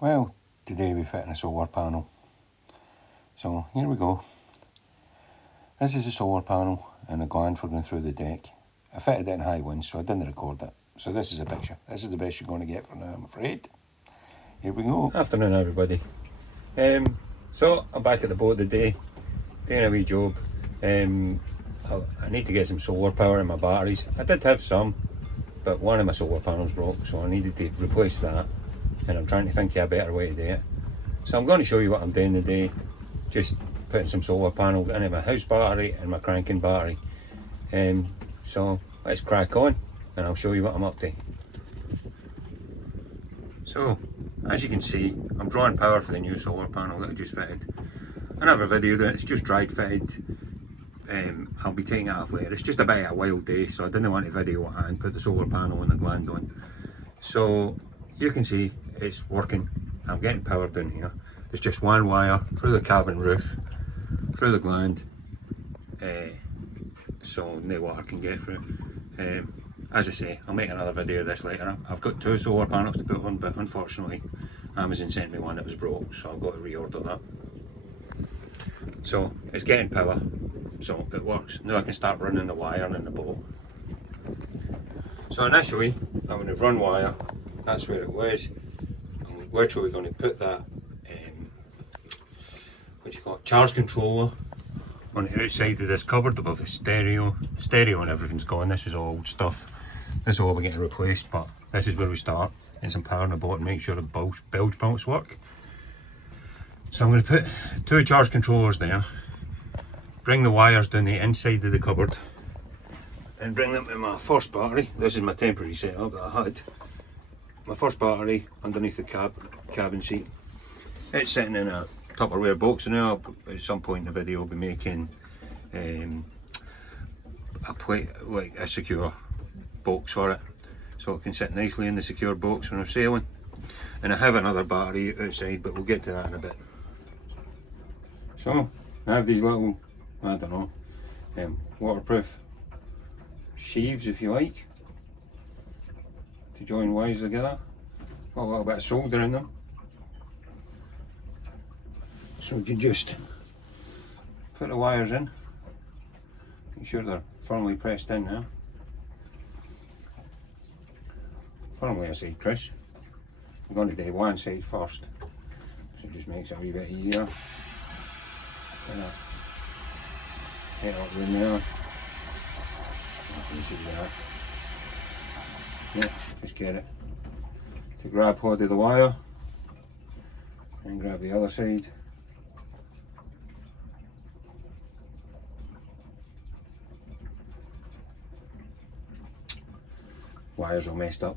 Well, today we're fitting a solar panel. So here we go. This is a solar panel and a gland for going through the deck. I fitted it in high winds, so I didn't record it. So this is a picture. This is the best you're going to get for now, I'm afraid. Here we go. Afternoon, everybody. So I'm back at the boat today, doing a wee job. I need to get some solar power in my batteries. I did have some, but one of my solar panels broke, so I needed to replace that. And I'm trying to think of a better way to do it. So I'm going to show you what I'm doing today. Just putting some solar panel into my house battery and my cranking battery. So let's crack on and I'll show you what I'm up to. So as you can see, I'm drawing power for the new solar panel that I just fitted. Another video that it's just dried fitted. I'll be taking it off later. It's just a bit of a wild day, so I didn't want to video it and put the solar panel and the gland on. So you can see it's working. I'm getting power down here. There's just one wire through the cabin roof, through the gland, so no water can get through. As I say, I'll make another video of this later. I've got two solar panels to put on, but unfortunately Amazon sent me one that was broke, so I've got to reorder that. So it's getting power, so it works. Now I can start running the wire in the boat. So initially I'm going to run wire. That's where it was. We're actually going to put that charge controller on the outside of this cupboard above the stereo and everything's gone. This is all old stuff. This will all be getting replaced, but this is where we start. Get some power on the boat and make sure the bilge pumps work. So I'm going to put two charge controllers there, bring the wires down the inside of the cupboard and bring them to my first battery. This is my temporary setup that I had. My first battery underneath the cabin seat. It's sitting in a Tupperware box, and now at some point in the video I'll be making a secure box for it, so it can sit nicely in the secure box when I'm sailing. And I have another battery outside, but we'll get to that in a bit. So I have these little, I don't know, waterproof sheaves, if you like, to join wires together. Got a little bit of solder in them, so we can just put the wires in. Make sure they're firmly pressed in now. Firmly, I say, Chris. I'm going to do one side first, so it just makes it a wee bit easier. Get up in there. You can see that. Yeah, just get it to grab hold of the wire and grab the other side. Wires all messed up.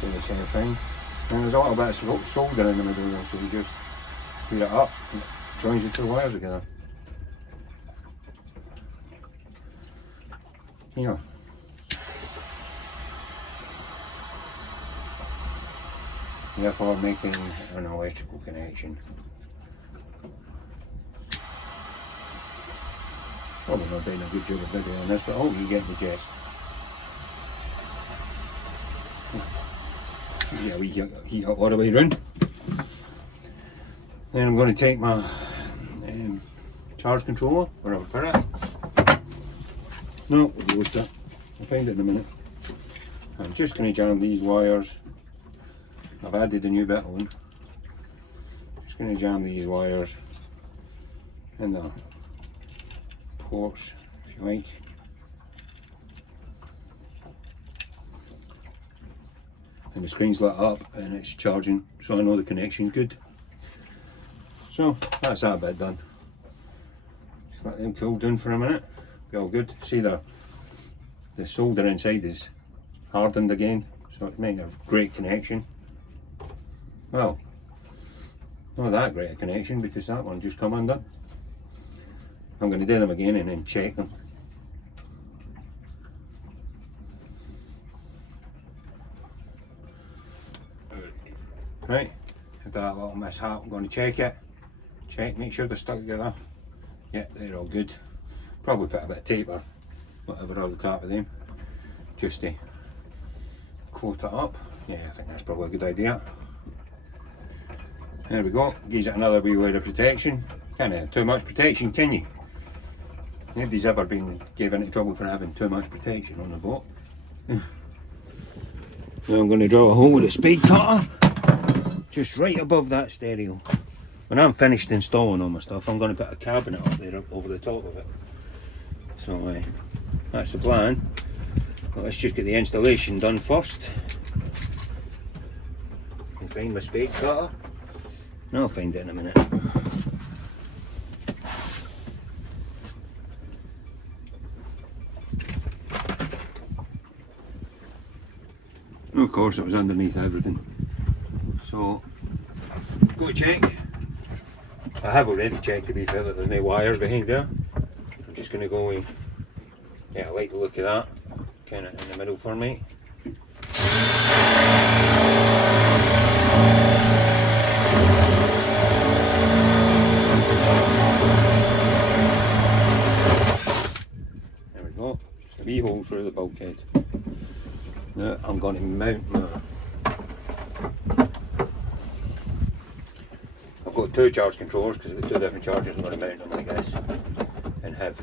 Do the same thing. And there's a little bit of solder in the middle there, so we just put it up and it joins the two wires together. Here. Therefore making an electrical connection. Probably not doing a good job of video on this, but I hope you get the gist. Yeah, we heat up all the way around. Then I'm going to take my charge controller, wherever I put it. No, we've lost it. I'll find it in a minute. I'm just going to jam these wires. I've added a new bit on. Just going to jam these wires in the ports, if you like. And the screen's lit up and it's charging, so I know the connection's good. So that's that bit done. Just let them cool down for a minute. Be all good. See the solder inside is hardened again, so it's making a great connection. Well, not that great a connection because that one just come undone. I'm going to do them again and then check them. Right, after that little mishap, I'm going to check it. Check, make sure they're stuck together. Yeah, they're all good. probably put a bit of tape or whatever on the top of them, just to coat it up. Yeah, I think that's probably a good idea. There we go, gives it another wee layer of protection. Can't have too much protection, can you? Nobody's ever been given any trouble for having too much protection on the boat. Now I'm going to draw a hole with a speed cutter, just right above that stereo. When I'm finished installing all my stuff, I'm going to put a cabinet up there over the top of it. So that's the plan. But let's just get the installation done first. And find my spade cutter. No, I'll find it in a minute. And of course it was underneath everything. So, go check. I have already checked, to be fair, that there's no wires behind there. I'm just going to go and, yeah, I like the look of that. Kind of in the middle for me. There we go, just a wee hole through the bulkhead. Now I'm going to mount my... I've got two charge controllers because I've got two different chargers. I'm going to mount them like this and have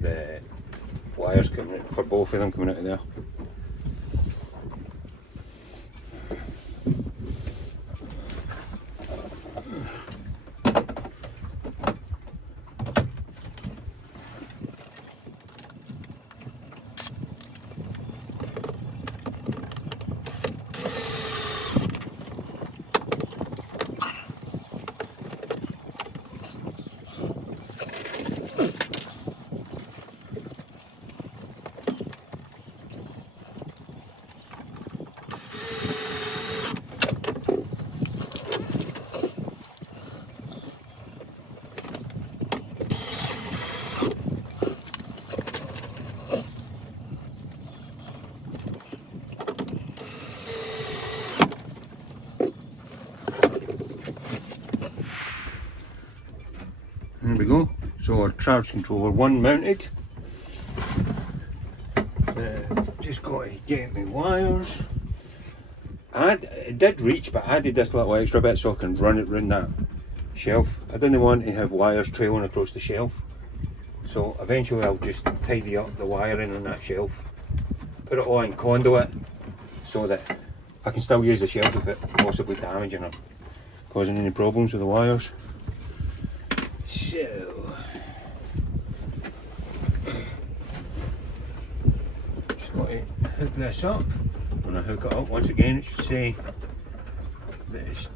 the wires coming out, for both of them coming out of there. There we go, so our charge controller one mounted. Just got to get my wires. It did reach, but I added this little extra bit so I can run it round that shelf. I didn't want to have wires trailing across the shelf, so eventually I'll just tidy up the wiring on that shelf, put it on conduit so that I can still use the shelf if it possibly damaging or causing any problems with the wires. So, just got to hook this up. When I hook it up, once again, it should say that it's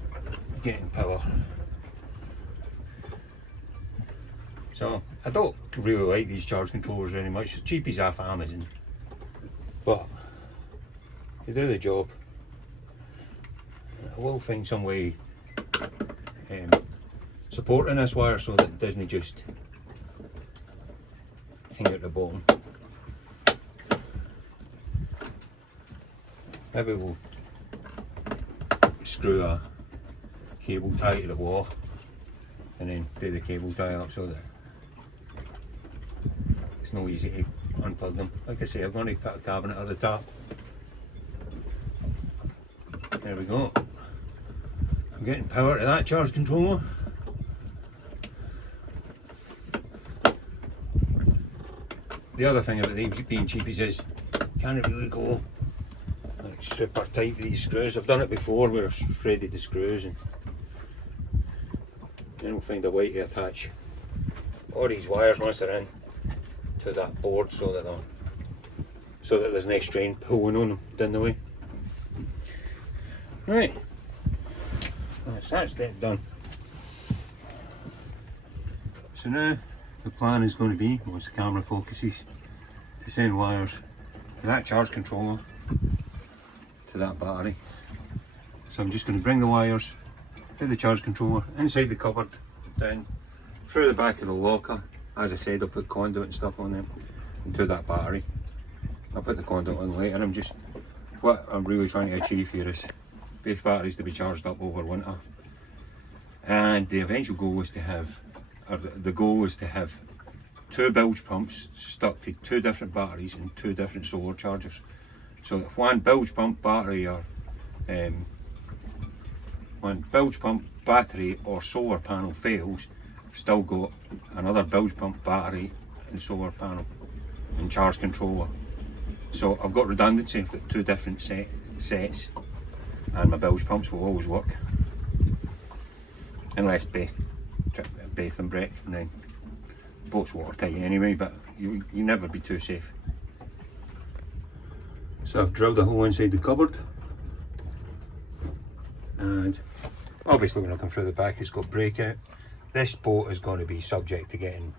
getting power. So, I don't really like these charge controllers very much. It's cheap as off Amazon, but they do the job. I will find some way supporting this wire so that it doesn't just hang out the bottom. Maybe we'll screw a cable tie to the wall and then do the cable tie up so that it's no easy to unplug them. Like I say, I'm going to put a cabinet at the top. There we go. I'm getting power to that charge controller. The other thing about these being cheapies is you can't really go like super tight with these screws. I've done it before where I've threaded the screws and then we'll find a way to attach all these wires once they're in to that board so that there's no strain pulling on them down the way. Right, that's that step done. So now the plan is going to be, once the camera focuses, to send wires to that charge controller to that battery. So I'm just going to bring the wires to the charge controller inside the cupboard, down through the back of the locker. As I said, I'll put conduit and stuff on them into that battery. I'll put the conduit on later. What I'm really trying to achieve here is both batteries to be charged up over winter, and the eventual goal is to have, or the goal is to have two bilge pumps stuck to two different batteries and two different solar chargers. So if one bilge pump battery or solar panel fails, we've still got another bilge pump battery and solar panel and charge controller. So I've got redundancy, I've got two different sets, and my bilge pumps will always work. Unless both them break, and then boat's watertight anyway, but you never be too safe. So I've drilled a hole inside the cupboard, and obviously when I come through the back it's got breakout. This boat is going to be subject to getting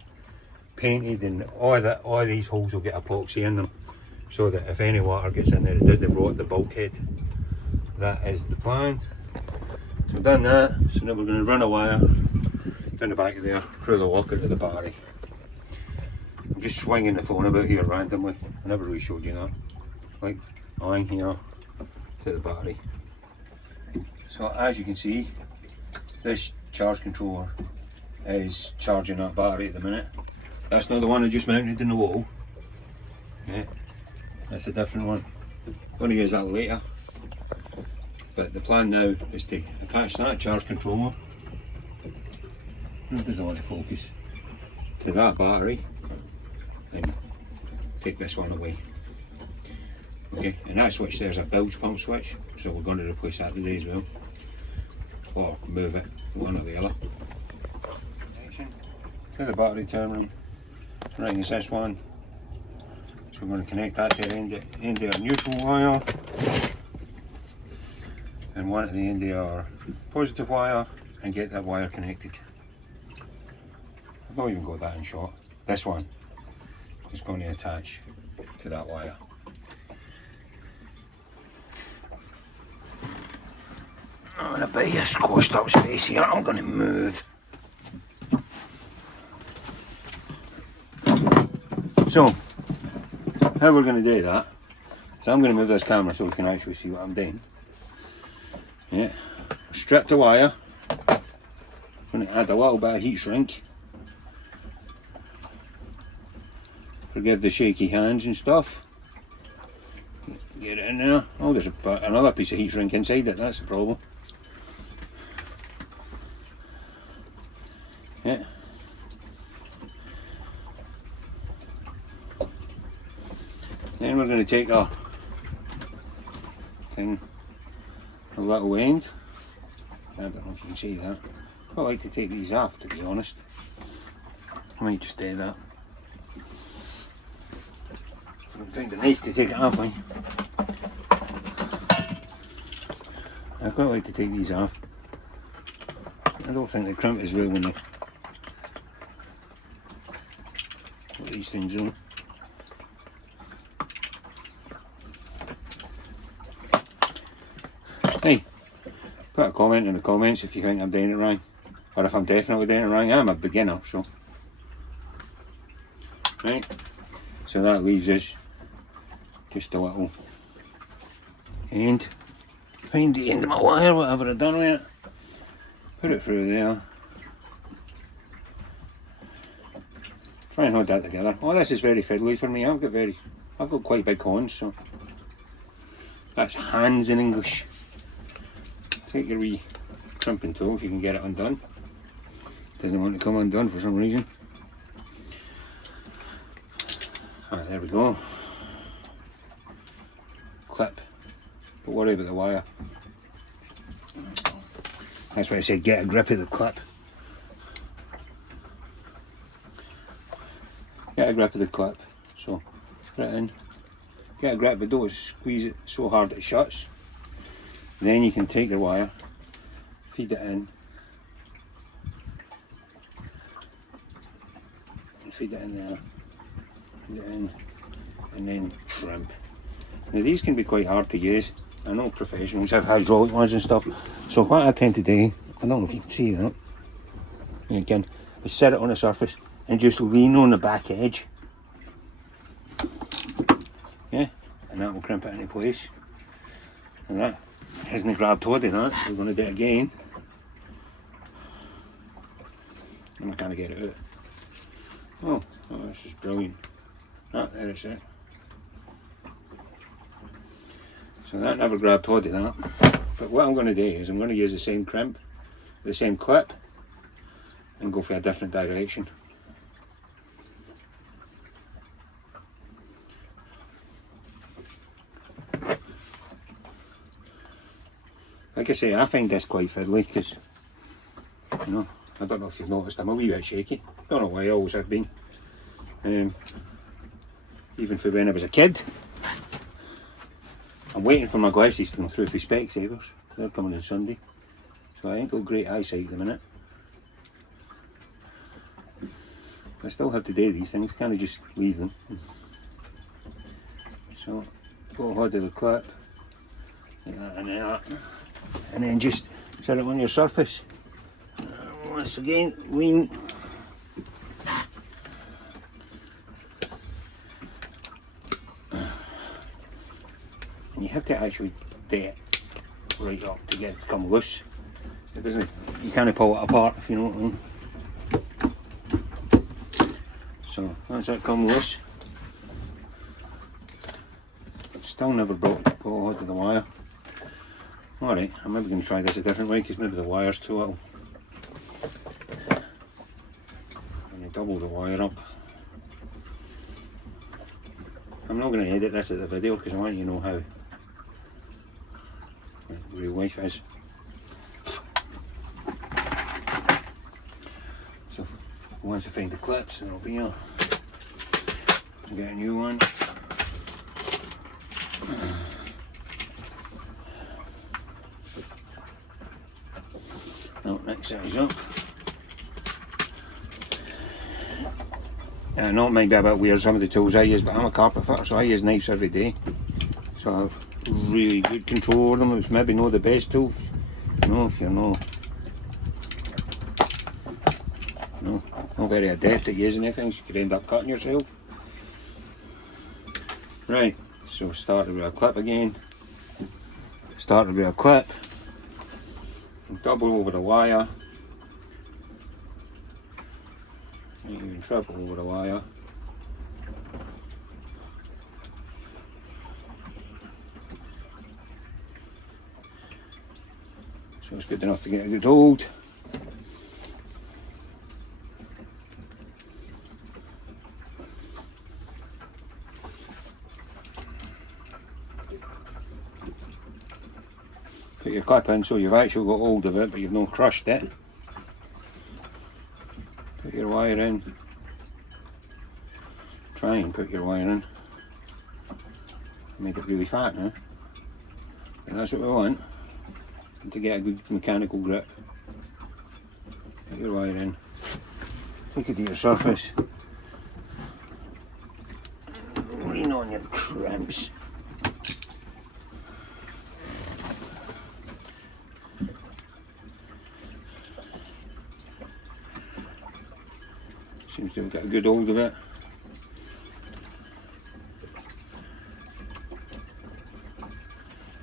painted, and all these holes will get epoxy in them, so that if any water gets in there it doesn't rot the bulkhead. That is the plan. So I've done that, so now we're going to run a wire down the back of there, through the locker to the battery. I'm just swinging the phone about here randomly, I never really showed you that. Like, line here to the battery. So as you can see, this charge controller is charging that battery at the minute. That's not the one I just mounted in the wall. Yeah, that's a different one. I'm going to use that later. But the plan now is to attach that charge controller, it doesn't want to focus, to that battery and take this one away. Okay, and that switch there's a bilge pump switch, so we're going to replace that today as well, or move it, one or the other. To the battery terminal, right, it's this one, so we're going to connect that to the end of our neutral wire, and one at the end of our positive wire, and get that wire connected. I've not even got that in shot. This one is going to attach to that wire. I'm in a bit of squashed up space here, I'm going to move. So, how we're going to do that, so I'm going to move this camera so we can actually see what I'm doing. Yeah, strip the wire, I'm going to add a little bit of heat shrink. Forgive the shaky hands and stuff. Get it in there. Oh, there's another piece of heat shrink inside it, that's the problem. Yeah. Then we're going to take a little end. I don't know if you can see that. I like to take these off, to be honest. I might just do that. If I can find a knife to take it off, I quite like to take these off. I don't think they crimp as well when they put these things on. Hey, put a comment in the comments if you think I'm doing it wrong, or if I'm definitely doing it wrong. I'm a beginner, so. Right, so that leaves us just a little end. Find the end of my wire, whatever I've done with it. Put it through there. Try and hold that together. Oh, this is very fiddly for me. I've got quite big hands, so. That's hands in English. Take your wee crimping tool if you can get it undone. Doesn't want to come undone for some reason. Alright, there we go. Clip. Don't worry about the wire. That's why I said get a grip of the clip. Get a grip of the clip. So, put it in. Get a grip, but don't squeeze it so hard it shuts. Then you can take the wire, feed it in, and feed it in there, feed it in, and then crimp. Now these can be quite hard to use. I know professionals have hydraulic ones and stuff, so what I tend to do, I don't know if you can see that, and again, is set it on the surface and just lean on the back edge. Yeah, and that will crimp it into place. And that hasn't grabbed hold of that, so we're going to do it again. And I can't get it out. Oh, this is brilliant. Ah, there it's it. So that never grabbed hold of that. But what I'm going to do is I'm going to use the same crimp, the same clip, and go for a different direction. Like I say, I find this quite fiddly because, you know, I don't know if you've noticed, I'm a wee bit shaky. Don't know why, I always have been. Even for when I was a kid. I'm waiting for my glasses to come through for Specsavers. They're coming on Sunday. So I ain't got great eyesight at the minute. I still have to do these things, can't I just leave them? So, go hold of the clip, like that and that, and then just set it on your surface. Once again, lean. And you have to actually do it right up to get it to come loose. It doesn't, you can't pull it apart, if you know what I mean. So once that come loose, still never pull hold of the wire. Alright, I'm maybe going to try this a different way because maybe the wire's too little. And you double the wire up. I'm not going to edit this as a video because I want you to know how real life is. So once I find the clips, it'll be here. I'll get a new one. No, next size up. I know it might be a bit weird, some of the tools I use, but I'm a carpet fitter, so I use knives every day. So I have really good control of them. It's maybe not the best tools, you know, if you're not very adept at using anything, you could end up cutting yourself. Right, so started with a clip again. Started with a clip. Double over the wire. Even triple over the wire. So it's good enough to get a good hold. Put your clip in so you've actually got hold of it, but you've not crushed it. Put your wire in. Try and put your wire in. Make it really fat now. But that's what we want. And to get a good mechanical grip. Put your wire in. Take it to your surface. Lean on your crimps. Seems to have got a good hold of it.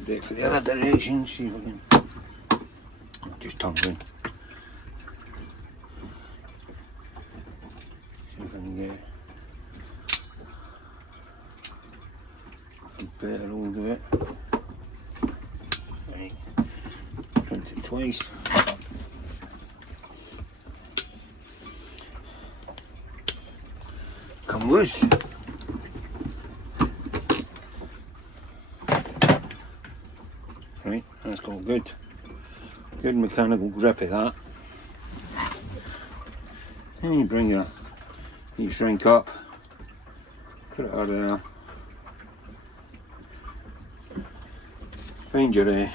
Do it for the other direction, see if I can. I'll just turn around. See if I can get a better hold of it. Right, print it twice. Come loose. Right, that's got good mechanical grip of that. Then you bring your shrink up, put it out there. Find your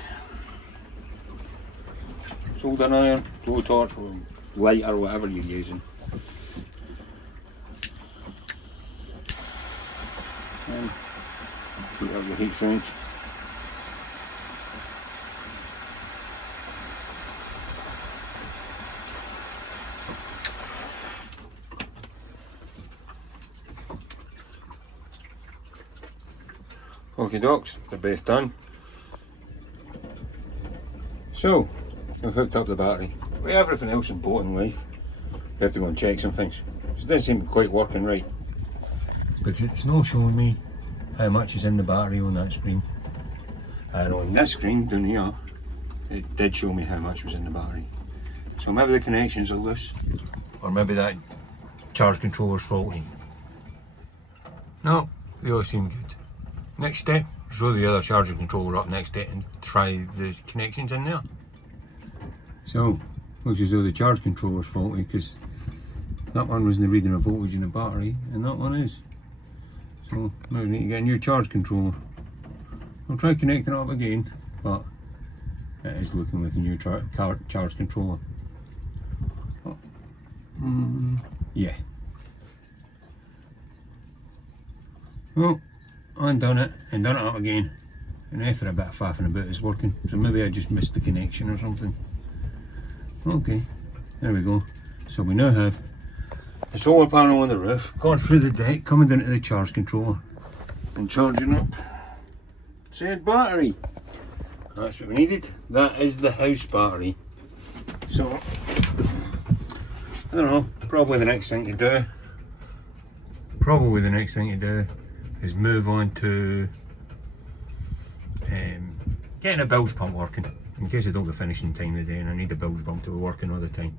soldering iron, blowtorch, or lighter, whatever you're using. And heat up your heat shrink. Okie dokes, they're both done. So, I've hooked up the battery. With everything else important in life, you have to go and check some things. It's doesn't seem to be quite working right. Because it's not showing me how much is in the battery on that screen. And on this screen down here, it did show me how much was in the battery. So maybe the connections are loose, or maybe that charge controller's faulty. No, they all seem good. Next step, throw the other charging controller up next to it and try the connections in there. So, looks as though the charge controller's faulty because that one wasn't reading a voltage in the battery and that one is. So now we need to get a new charge controller. I'll try connecting it up again, but it is looking like a new charge controller. Oh. Yeah. Well, undone it and done it up again. And after a bit of faffing about it's working. So maybe I just missed the connection or something. Okay, there we go. So we now have the solar panel on the roof, gone through the deck, coming down to the charge controller and charging up said battery. That's what we needed. That is the house battery. So, I don't know, probably the next thing to do is move on to getting a bilge pump working, in case I don't get finished in time of the day and I need the bilge pump to be working all the time.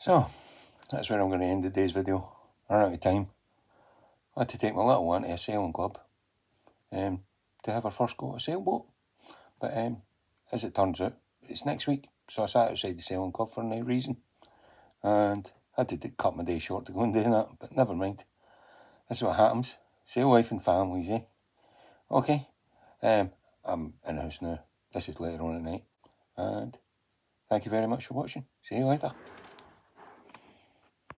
So, that's where I'm going to end today's video. I ran out of time. I had to take my little one to a sailing club to have her first go at a sailboat. But as it turns out, it's next week. So I sat outside the sailing club for no reason. And I had to cut my day short to go and do that, but never mind. That's what happens. Sail life and families, eh? Okay, I'm in the house now. This is later on at night. And thank you very much for watching. See you later.